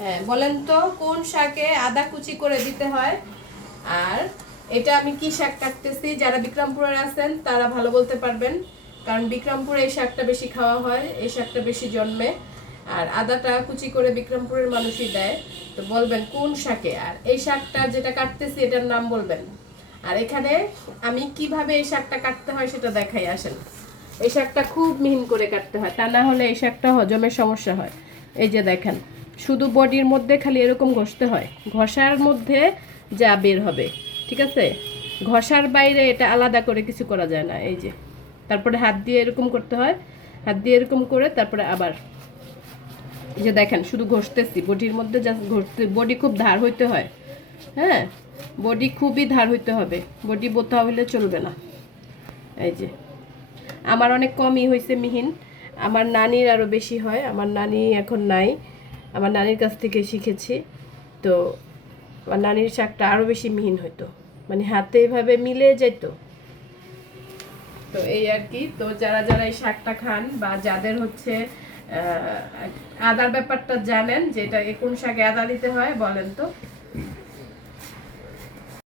হ্যাঁ বলেন তো কোন শাকে আদা কুচি করে দিতে হয়? আর এটা আমি কি শাক কাটতেছি, যারা বিক্রমপুরের আছেন তারা ভালো বলতে পারবেন, কারণ বিক্রমপুরে এই শাকটা বেশি খাওয়া হয়, এই শাকটা বেশি জন্মে। আর আদাটা কুচি করে বিক্রমপুরের মানুষই দেয়। তো বলবেন কোন শাকে, আর এই শাকটা যেটা কাটতেছি এটার নাম বলবেন। আর এখানে আমি কিভাবে এই শাকটা কাটতে হয় সেটা দেখাই, আসেন। এই শাকটা খুব মিহিন করে কাটতে হয়, তা না হলে এই শাকটা হজমের সমস্যা হয়। এই যে দেখেন, শুধু বডির মধ্যে খালি এরকম ঘষতে হয়, ঘষার মধ্যে যা বের হবে, ঠিক আছে? ঘষার বাইরে এটা আলাদা করে কিছু করা যায় না। এই যে তারপরে হাত দিয়ে এরকম করতে হয়, হাত দিয়ে এরকম করে তারপরে আবার এই যে দেখেন শুধু ঘষতেছি, বডির মধ্যে জাস্ট ঘষতে, বডি খুব ধার হইতে হয়। হ্যাঁ, বডি খুবই ধার হইতে হবে, বডি বোতা হইলে চলবে না। এই যে আমার অনেক কমই হয়েছে মিহিন, আমার নানির আরও বেশি হয়, আমার নানি এখন নাই, আমার নানির কাছ থেকে শিখেছি। তো আমার নানির শাকটা আরও বেশি মিহিন হইতো, মানে হাতে এভাবে মিলে যেত। তো এই আর কি। তো যারা যারা এই শাকটা খান বা যাদের হচ্ছে আদার ব্যাপারটা জানেন, যে এটা কোন শাকে আদা দিতে হয় বলেন তো।